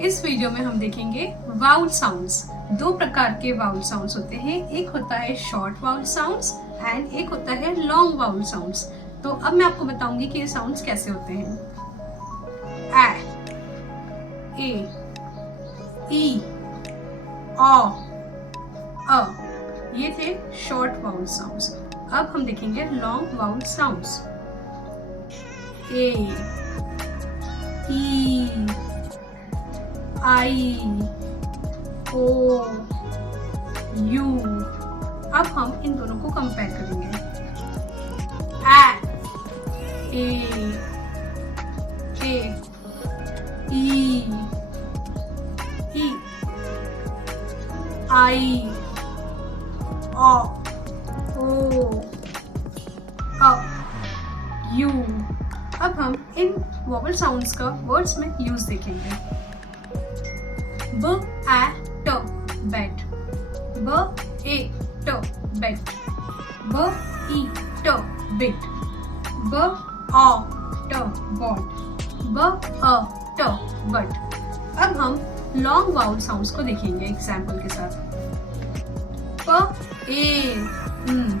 इस वीडियो में हम देखेंगे वाउल साउंड्स। दो प्रकार के वाउल साउंड्स होते हैं, एक होता है शॉर्ट वाउल साउंड्स एंड एक होता है लॉन्ग वाउल साउंड्स। तो अब मैं आपको बताऊंगी कि ये साउंड्स कैसे होते हैं। ए, ई, ओ, अ, ये थे शॉर्ट वाउल साउंड्स। अब हम देखेंगे long vowel sounds. A, E, I, O, U. अब हम इन दोनों को कंपेयर करेंगे। A, E, I, O, U. अब हम इन वोवल साउंड्स का वर्ड्स में यूज देखेंगे। ब, ए, ट, बैट। ब, ए, ट, बैट। ब, ई, ट, बिट। ब, अ, ट, बॉट। ब, अ, ट, बट। अब हम लॉन्ग वाउल साउंड्स को देखेंगे एग्जाम्पल के साथ। प, ए,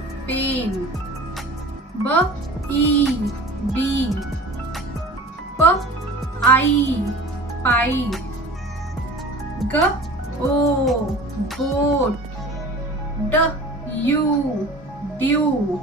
पेन। ब, ई, बी। प, आई, पाई। ग, ओ, गोट। ड, यू, ड्यू।